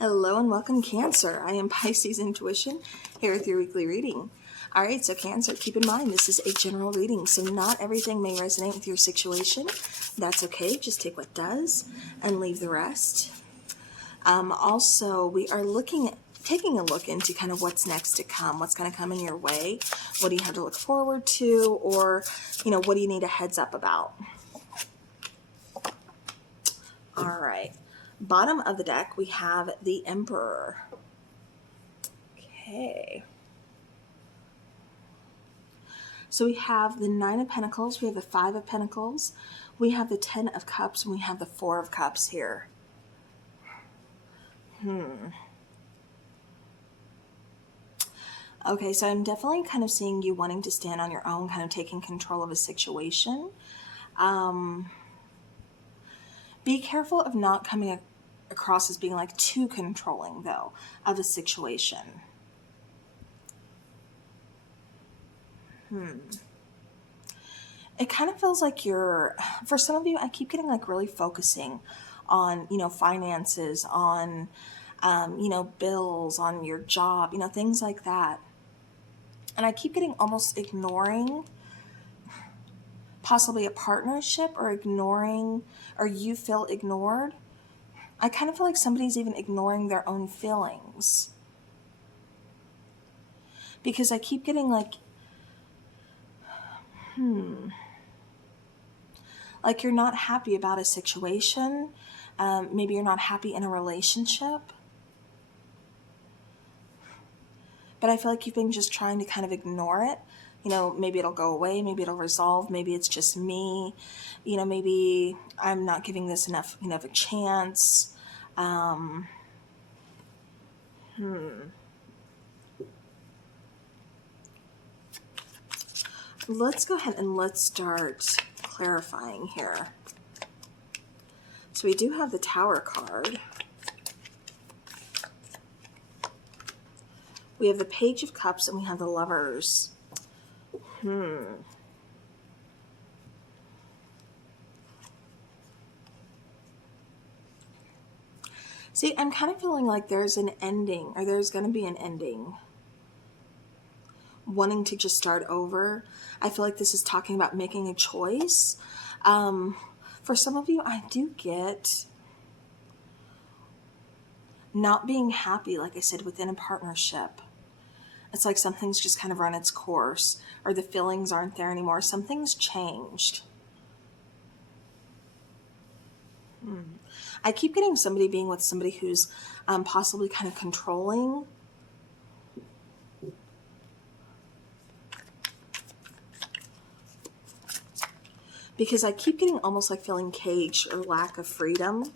Hello and welcome, Cancer. I am Pisces Intuition here with your weekly reading. Alright, so Cancer, keep in mind this is a general reading, so not everything may resonate with your situation. That's okay, just take what does and leave the rest. Also, we are taking a look into kind of what's next to come, what's going to come in your way, what do you have to look forward to, or, what do you need a heads up about? Alright. Bottom of the deck, we have the Emperor. Okay. So we have the Nine of Pentacles, we have the Five of Pentacles, we have the Ten of Cups, and we have the Four of Cups here. Okay, so I'm definitely kind of seeing you wanting to stand on your own, kind of taking control of a situation. Be careful of not coming across as being like too controlling, though, of a situation. It kind of feels like for some of you, I keep getting like really focusing on, finances, on, bills, on your job, things like that. And I keep getting almost ignoring possibly a partnership, or you feel ignored. I kind of feel like somebody's even ignoring their own feelings. Because I keep getting like you're not happy about a situation. Maybe you're not happy in a relationship. But I feel like you've been just trying to kind of ignore it. Maybe it'll go away, maybe it'll resolve, maybe it's just me, maybe I'm not giving this enough, of a chance. Let's go ahead and let's start clarifying here. So we do have the Tower card. We have the Page of Cups, and we have the Lovers. See, I'm kind of feeling like there's an ending, or there's going to be an ending. Wanting to just start over. I feel like this is talking about making a choice. For some of you, I do get not being happy, like I said, within a partnership. It's like something's just kind of run its course, or the feelings aren't there anymore. Something's changed. I keep getting somebody being with somebody who's possibly kind of controlling. Because I keep getting almost like feeling caged, or lack of freedom.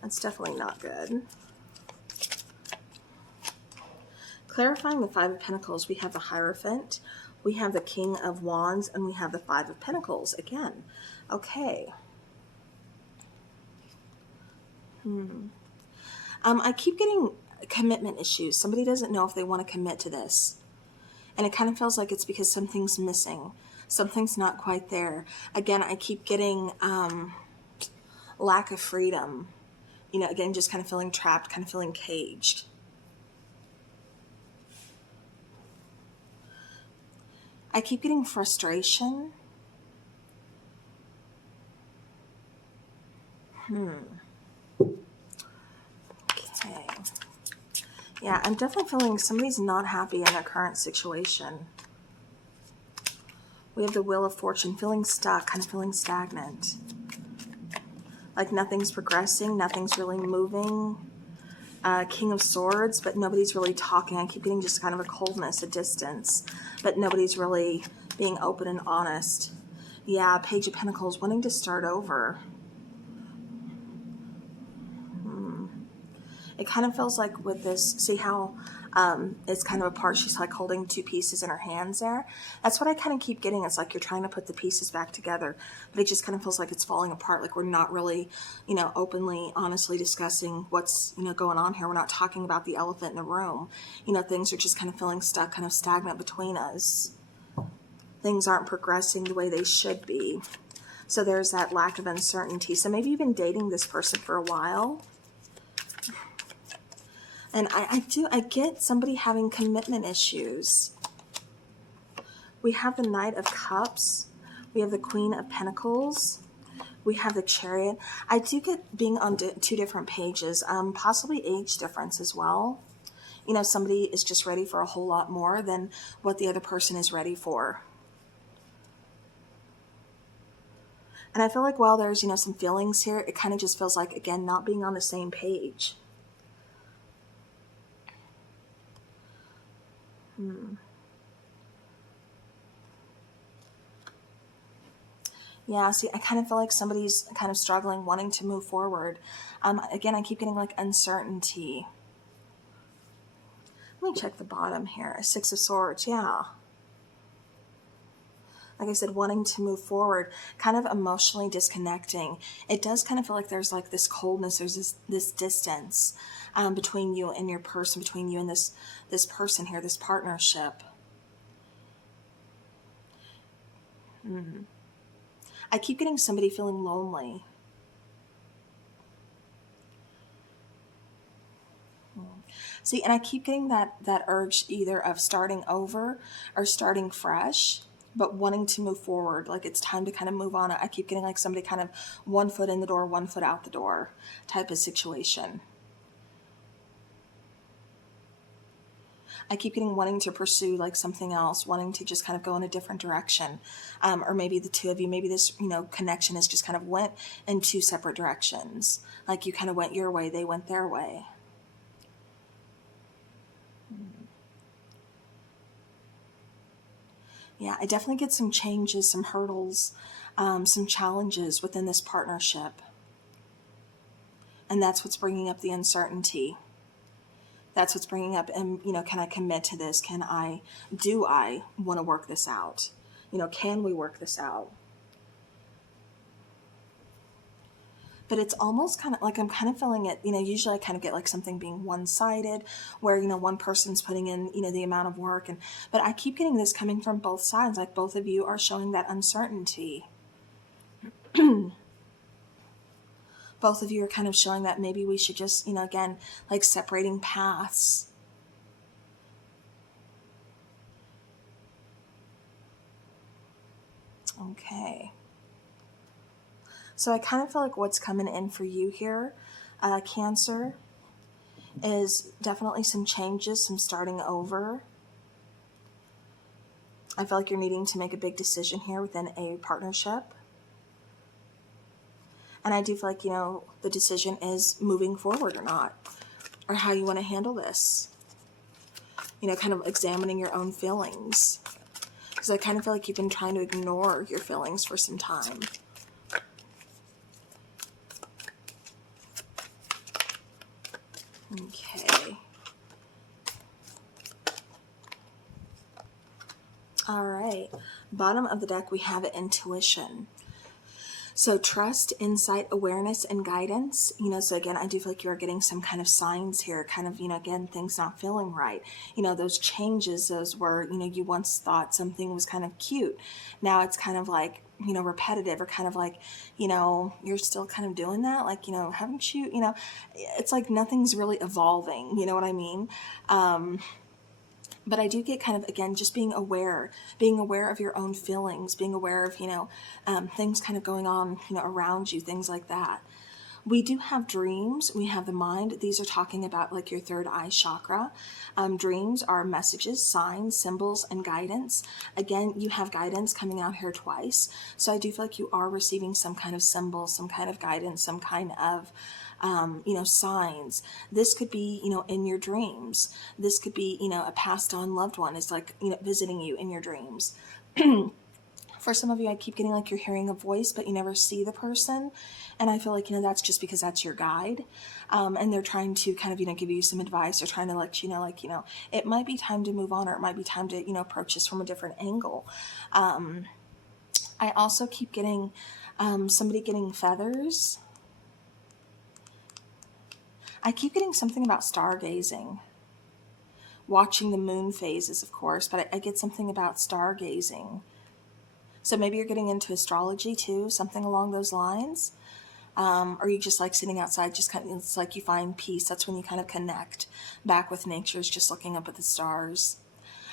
That's definitely not good. Clarifying the Five of Pentacles, we have the Hierophant, we have the King of Wands, and we have the Five of Pentacles again. Okay. I keep getting commitment issues. Somebody doesn't know if they want to commit to this. And it kind of feels like it's because something's missing. Something's not quite there. Again, I keep getting lack of freedom. Again, just kind of feeling trapped, kind of feeling caged. I keep getting frustration. Okay. Yeah, I'm definitely feeling somebody's not happy in their current situation. We have the Wheel of Fortune, feeling stuck, kind of feeling stagnant. Like nothing's progressing, nothing's really moving. King of Swords, but nobody's really talking. I keep getting just kind of a coldness, a distance, but nobody's really being open and honest. Yeah, Page of Pentacles, wanting to start over. It kind of feels like with this, see how it's kind of apart, she's like holding two pieces in her hands there. That's what I kind of keep getting. It's like you're trying to put the pieces back together, but it just kind of feels like it's falling apart. Like we're not really, openly, honestly discussing what's, going on here. We're not talking about the elephant in the room. Things are just kind of feeling stuck, kind of stagnant between us. Things aren't progressing the way they should be. So there's that lack of uncertainty. So maybe you've been dating this person for a while. And I get somebody having commitment issues. We have the Knight of Cups. We have the Queen of Pentacles. We have the Chariot. I do get being on two different pages, possibly age difference as well. You know, somebody is just ready for a whole lot more than what the other person is ready for. And I feel like while there's, you know, some feelings here, it kind of just feels like, again, not being on the same page. Yeah, see, I kind of feel like somebody's kind of struggling, wanting to move forward. Again, I keep getting like uncertainty. Let me check the bottom here. A Six of Swords, yeah. Like I said, wanting to move forward, kind of emotionally disconnecting. It does kind of feel like there's like this coldness, there's this distance between you and your person, between you and this person here, this partnership. I keep getting somebody feeling lonely. See, and I keep getting that urge either of starting over or starting fresh, but wanting to move forward. Like it's time to kind of move on. I keep getting like somebody kind of 1 foot in the door, 1 foot out the door type of situation. I keep getting wanting to pursue like something else, wanting to just kind of go in a different direction. Or maybe the two of you, maybe this, you know, connection has just kind of went in two separate directions. Like you kind of went your way, they went their way. Yeah, I definitely get some changes, some hurdles, some challenges within this partnership. And that's what's bringing up the uncertainty. That's what's bringing up, and you know, can I commit to this? Do I want to work this out? You know, can we work this out? But it's almost kind of like I'm kind of feeling it, you know, usually I kind of get like something being one-sided where, you know, one person's putting in, you know, the amount of work. But I keep getting this coming from both sides. Like both of you are showing that uncertainty. Both of you are kind of showing that maybe we should just, you know, again, like separating paths. Okay. So I kind of feel like what's coming in for you here, Cancer, is definitely some changes, some starting over. I feel like you're needing to make a big decision here within a partnership. And I do feel like, you know, the decision is moving forward or not, or how you want to handle this. You know, kind of examining your own feelings. Because I kind of feel like you've been trying to ignore your feelings for some time. Okay. All right. Bottom of the deck, we have intuition. So trust, insight, awareness, and guidance. You know, so again, I do feel like you are getting some kind of signs here, kind of, you know, again, things not feeling right. You know, those changes, those were, you know, you once thought something was kind of cute. Now it's kind of like, you know, repetitive, or kind of like, you know, you're still kind of doing that. Like, you know, haven't you, you know, it's like nothing's really evolving. You know what I mean? But I do get kind of, again, just being aware of your own feelings, being aware of, you know, things kind of going on, you know, around you, things like that. We do have dreams. We have the mind. These are talking about like your third eye chakra. Dreams are messages, signs, symbols, and guidance. Again, you have guidance coming out here twice. So I do feel like you are receiving some kind of symbol, some kind of guidance, some kind of you know, signs. This could be, you know, in your dreams. This could be, you know, a passed on loved one is like, you know, visiting you in your dreams. For some of you, I keep getting like you're hearing a voice, but you never see the person. And I feel like, you know, that's just because that's your guide. And they're trying to kind of, you know, give you some advice, or trying to let you know, like, you know, it might be time to move on, or it might be time to, you know, approach this from a different angle. I also keep getting somebody getting feathers. I keep getting something about stargazing. Watching the moon phases, of course, but I get something about stargazing. So maybe you're getting into astrology too, something along those lines. Or you just like sitting outside, just kind of, it's like you find peace. That's when you kind of connect back with nature, is just looking up at the stars.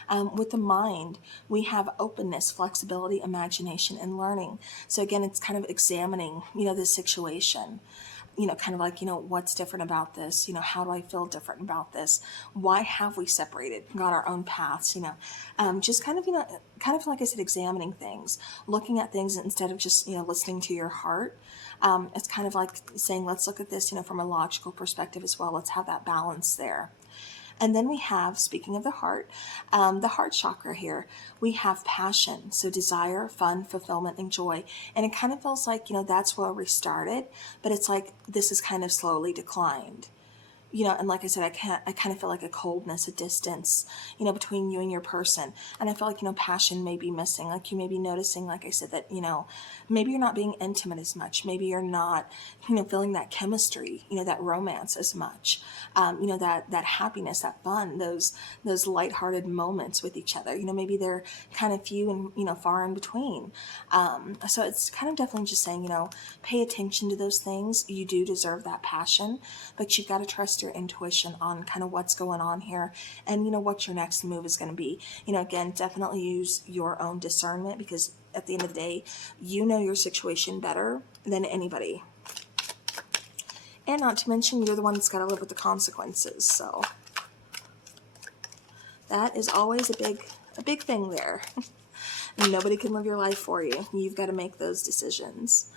With the mind, we have openness, flexibility, imagination, and learning. So again, it's kind of examining, the situation. Kind of like, what's different about this? How do I feel different about this? Why have we separated, got our own paths? Just kind of, kind of like I said, examining things, looking at things instead of just, listening to your heart. It's kind of like saying, let's look at this, from a logical perspective as well. Let's have that balance there. And then we have, speaking of the heart chakra here, we have passion. So desire, fun, fulfillment, and joy. And it kind of feels like, that's where we started, but it's like this is kind of slowly declined. And like I said, I kind of feel like a coldness, a distance, between you and your person. And I feel like, passion may be missing. Like you may be noticing, like I said, that, maybe you're not being intimate as much. Maybe you're not, feeling that chemistry, that romance as much. That happiness, that fun, those lighthearted moments with each other. Maybe they're kind of few and, far in between. So it's kind of definitely just saying, pay attention to those things. You do deserve that passion, but you've got to trust your intuition on kind of what's going on here and what your next move is going to be. Again, definitely use your own discernment, because at the end of the day, you know your situation better than anybody. And not to mention, you're the one that's got to live with the consequences. So that is always a big thing there. Nobody can live your life for you. You've got to make those decisions.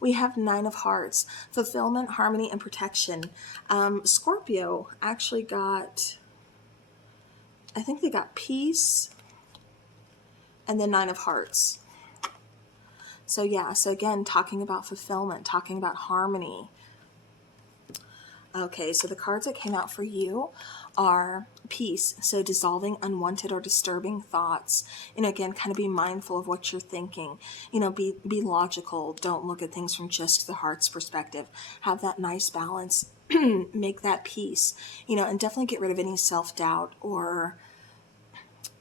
We have 9 of Hearts, fulfillment, harmony, and protection. Scorpio actually got, I think they got peace and then 9 of Hearts. So yeah, so again, talking about fulfillment, talking about harmony. Okay, so the cards that came out for you are peace. So dissolving unwanted or disturbing thoughts. Again, kind of be mindful of what you're thinking. Be logical. Don't look at things from just the heart's perspective. Have that nice balance. Make that peace. And definitely get rid of any self-doubt or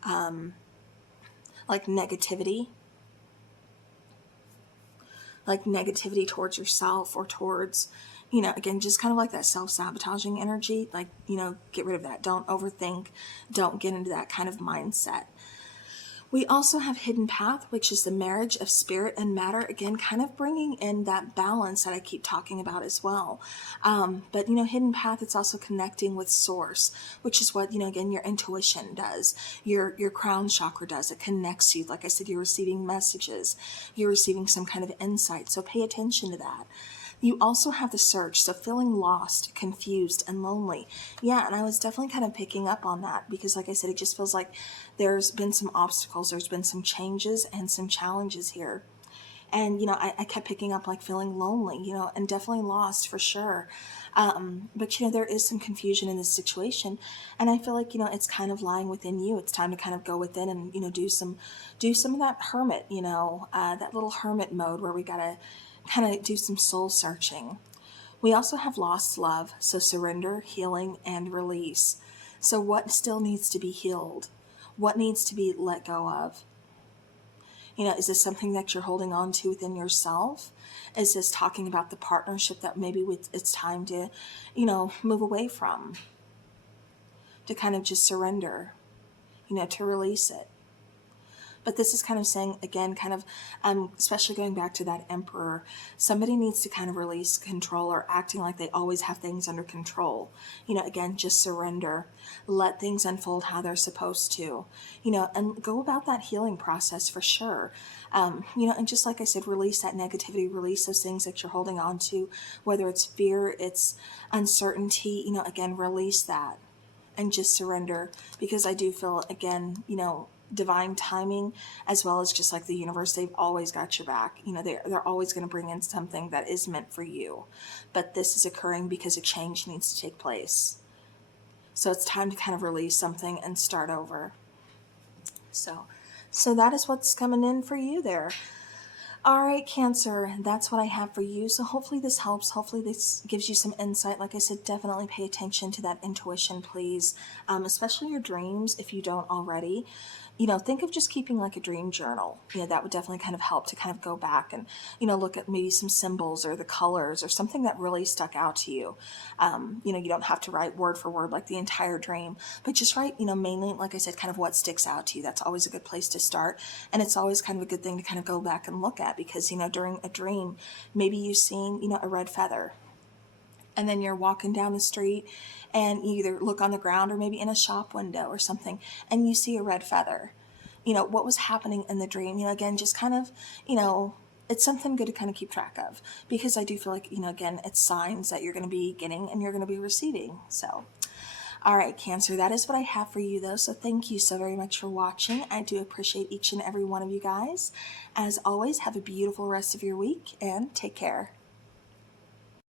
like negativity. Like negativity towards yourself or towards, again, just kind of like that self-sabotaging energy. Like, get rid of that. Don't overthink. Don't get into that kind of mindset. We also have hidden path, which is the marriage of spirit and matter. Again, kind of bringing in that balance that I keep talking about as well. But, hidden path, it's also connecting with source, which is what, again, your intuition does. Your crown chakra does. It connects you. Like I said, you're receiving messages. You're receiving some kind of insight. So pay attention to that. You also have the search, so feeling lost, confused, and lonely. Yeah, and I was definitely kind of picking up on that because, like I said, it just feels like there's been some obstacles, there's been some changes and some challenges here. And, I kept picking up like feeling lonely, and definitely lost for sure. But, there is some confusion in this situation. And I feel like, it's kind of lying within you. It's time to kind of go within and, do some of that hermit, that little hermit mode where we got to kind of do some soul searching. We also have lost love, so surrender, healing, and release. So what still needs to be healed? What needs to be let go of? Is this something that you're holding on to within yourself? Is this talking about the partnership that maybe it's time to, move away from? To kind of just surrender, to release it. But this is kind of saying, again, kind of, especially going back to that Emperor, somebody needs to kind of release control or acting like they always have things under control. Again, just surrender. Let things unfold how they're supposed to, and go about that healing process for sure. And just like I said, release that negativity, release those things that you're holding on to, whether it's fear, it's uncertainty, again, release that and just surrender, because I do feel, again, divine timing, as well as just like the universe, they've always got your back. They're always going to bring in something that is meant for you. But this is occurring because a change needs to take place. So it's time to kind of release something and start over. So that is what's coming in for you there. All right, Cancer, that's what I have for you. So hopefully this helps. Hopefully this gives you some insight. Like I said, definitely pay attention to that intuition, please, especially your dreams if you don't already. Think of just keeping like a dream journal. That would definitely kind of help to kind of go back and, look at maybe some symbols or the colors or something that really stuck out to you. You don't have to write word for word like the entire dream, but just write, mainly, like I said, kind of what sticks out to you. That's always a good place to start. And it's always kind of a good thing to kind of go back and look at because, during a dream, maybe you've seen, a red feather. And then you're walking down the street and you either look on the ground or maybe in a shop window or something and you see a red feather. What was happening in the dream? Again, just kind of, it's something good to kind of keep track of because I do feel like, again, it's signs that you're going to be getting and you're going to be receiving. So, all right, Cancer, that is what I have for you though. So thank you so very much for watching. I do appreciate each and every one of you guys. As always, have a beautiful rest of your week and take care.